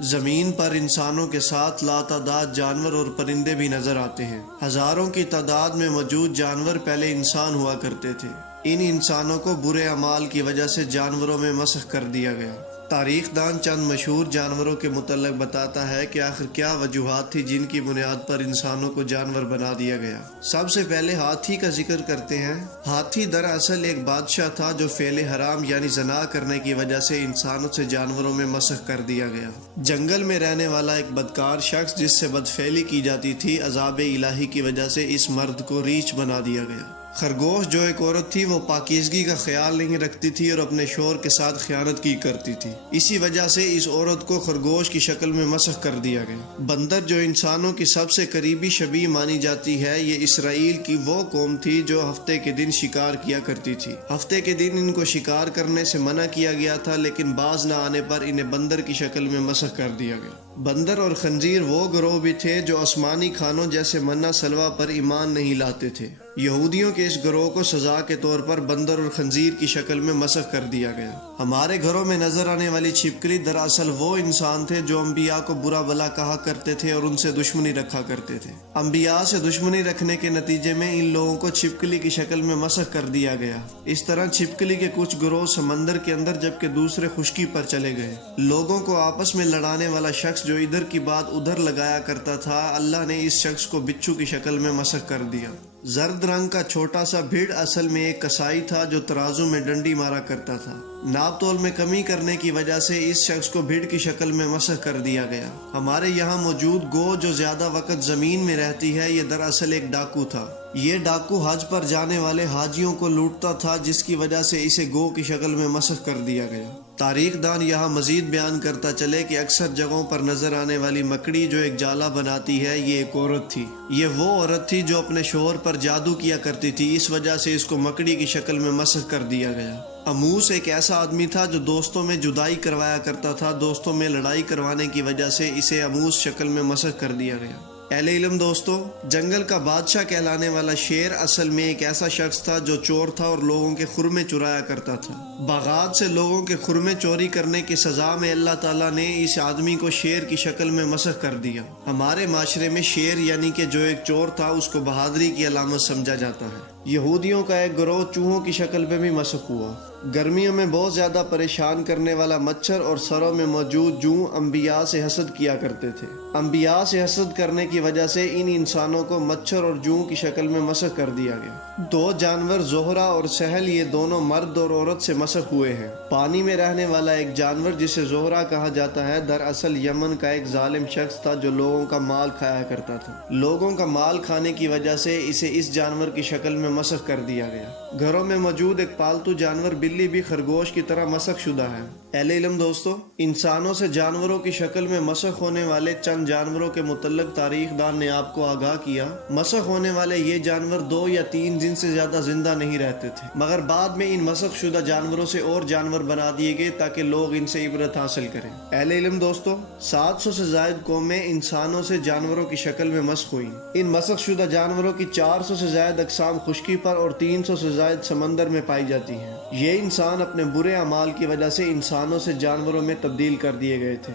زمین پر انسانوں کے ساتھ لاتعداد جانور اور پرندے بھی نظر آتے ہیں۔ ہزاروں کی تعداد میں موجود جانور پہلے انسان ہوا کرتے تھے۔ ان انسانوں کو برے اعمال کی وجہ سے جانوروں میں مسخ کر دیا گیا۔ تاریخ دان چند مشہور جانوروں کے متعلق بتاتا ہے کہ آخر کیا وجوہات تھی جن کی بنیاد پر انسانوں کو جانور بنا دیا گیا۔ سب سے پہلے ہاتھی کا ذکر کرتے ہیں۔ ہاتھی دراصل ایک بادشاہ تھا جو فعل حرام یعنی زنا کرنے کی وجہ سے انسانوں سے جانوروں میں مسخ کر دیا گیا۔ جنگل میں رہنے والا ایک بدکار شخص جس سے بدفعلی کی جاتی تھی، عذاب الہی کی وجہ سے اس مرد کو ریچھ بنا دیا گیا۔ خرگوش جو ایک عورت تھی، وہ پاکیزگی کا خیال نہیں رکھتی تھی اور اپنے شوہر کے ساتھ خیانت کی کرتی تھی، اسی وجہ سے اس عورت کو خرگوش کی شکل میں مسخ کر دیا گیا۔ بندر جو انسانوں کی سب سے قریبی شبیہ مانی جاتی ہے، یہ اسرائیل کی وہ قوم تھی جو ہفتے کے دن شکار کیا کرتی تھی۔ ہفتے کے دن ان کو شکار کرنے سے منع کیا گیا تھا، لیکن باز نہ آنے پر انہیں بندر کی شکل میں مسخ کر دیا گیا۔ بندر اور خنزیر وہ گروہ بھی تھے جو آسمانی کھانوں جیسے منہ سلوہ پر ایمان نہیں لاتے تھے۔ یہودیوں کے اس گروہ کو سزا کے طور پر بندر اور خنزیر کی شکل میں مسخ کر دیا گیا۔ ہمارے گھروں میں نظر آنے والی چھپکلی دراصل وہ انسان تھے جو انبیاء کو برا بھلا کہا کرتے تھے اور ان سے دشمنی رکھا کرتے تھے۔ انبیاء سے دشمنی رکھنے کے نتیجے میں ان لوگوں کو چھپکلی کی شکل میں مسخ کر دیا گیا۔ اس طرح چھپکلی کے کچھ گروہ سمندر کے اندر جبکہ دوسرے خشکی پر چلے گئے۔ لوگوں کو آپس میں لڑانے والا شخص جو ادھر کی بات ادھر لگایا کرتا تھا، اللہ نے اس شخص کو بچھو کی شکل میں مسخ کر دیا۔ زرد رنگ کا چھوٹا سا بھیڑ اصل میں ایک کسائی تھا جو ترازو میں ڈنڈی مارا کرتا تھا۔ ناپ تول میں کمی کرنے کی وجہ سے اس شخص کو بھیڑ کی شکل میں مسخ کر دیا گیا۔ ہمارے یہاں موجود گو جو زیادہ وقت زمین میں رہتی ہے، یہ دراصل ایک ڈاکو تھا۔ یہ ڈاکو حج پر جانے والے حاجیوں کو لوٹتا تھا، جس کی وجہ سے اسے گو کی شکل میں مسخ کر دیا گیا۔ تاریخ دان یہاں مزید بیان کرتا چلے کہ اکثر جگہوں پر نظر آنے والی مکڑی جو ایک جالا بناتی ہے، یہ ایک عورت تھی۔ یہ وہ عورت تھی جو اپنے شوہر پر جادو کیا کرتی تھی، اس وجہ سے اس کو مکڑی کی شکل میں مسخ کر دیا گیا۔ اموس ایک ایسا آدمی تھا جو دوستوں میں جدائی کروایا کرتا تھا۔ دوستوں میں لڑائی کروانے کی وجہ سے اسے اموس شکل میں مسخ کر دیا گیا۔ اہل علم دوستو، جنگل کا بادشاہ کہلانے والا شیر اصل میں ایک ایسا شخص تھا جو چور تھا اور لوگوں کے خرمے چرایا کرتا تھا۔ باغات سے لوگوں کے خرمے چوری کرنے کی سزا میں اللہ تعالیٰ نے اس آدمی کو شیر کی شکل میں مسخ کر دیا۔ ہمارے معاشرے میں شیر یعنی کہ جو ایک چور تھا، اس کو بہادری کی علامت سمجھا جاتا ہے۔ یہودیوں کا ایک گروہ چوہوں کی شکل میں بھی مسخ ہوا۔ گرمیوں میں بہت زیادہ پریشان کرنے والا مچھر اور سروں میں موجود جوں انبیاء سے حسد کیا کرتے تھے۔ انبیاء سے حسد کرنے کی وجہ سے ان انسانوں کو مچھر اور جوں کی شکل میں مسخ کر دیا گیا۔ دو جانور زہرہ اور سہل، یہ دونوں مرد اور عورت سے مسخ ہوئے ہیں۔ پانی میں رہنے والا ایک جانور جسے زہرہ کہا جاتا ہے، دراصل یمن کا ایک ظالم شخص تھا جو لوگوں کا مال کھایا کرتا تھا۔ لوگوں کا مال کھانے کی وجہ سے اسے اس جانور کی شکل میں مسخ کر دیا گیا۔ گھروں میں موجود ایک پالتو جانور بلی بھی خرگوش کی طرح مسخ شدہ ہے۔ اہل علم دوستو، انسانوں سے جانوروں کی شکل میں مسخ ہونے والے چند جانوروں کے متعلق تاریخ دان نے آپ کو آگاہ کیا۔ مسخ ہونے والے یہ جانور 2 یا 3 دن سے زیادہ زندہ نہیں رہتے تھے، مگر بعد میں ان مسخ شدہ جانوروں سے اور جانور بنا دیے گئے تاکہ لوگ ان سے عبرت حاصل کریں۔ اہل علم دوستو، 700 سے زائد قومیں انسانوں سے جانوروں کی شکل میں مسخ ہوئیں۔ ان مسخ شدہ جانوروں کی 400 سے زائد اقسام خشکی پر اور 300 سے زائد سمندر میں پائی جاتی ہیں۔ یہ انسان اپنے برے اعمال کی وجہ سے انسانوں سے جانوروں میں تبدیل کر دیے گئے تھے۔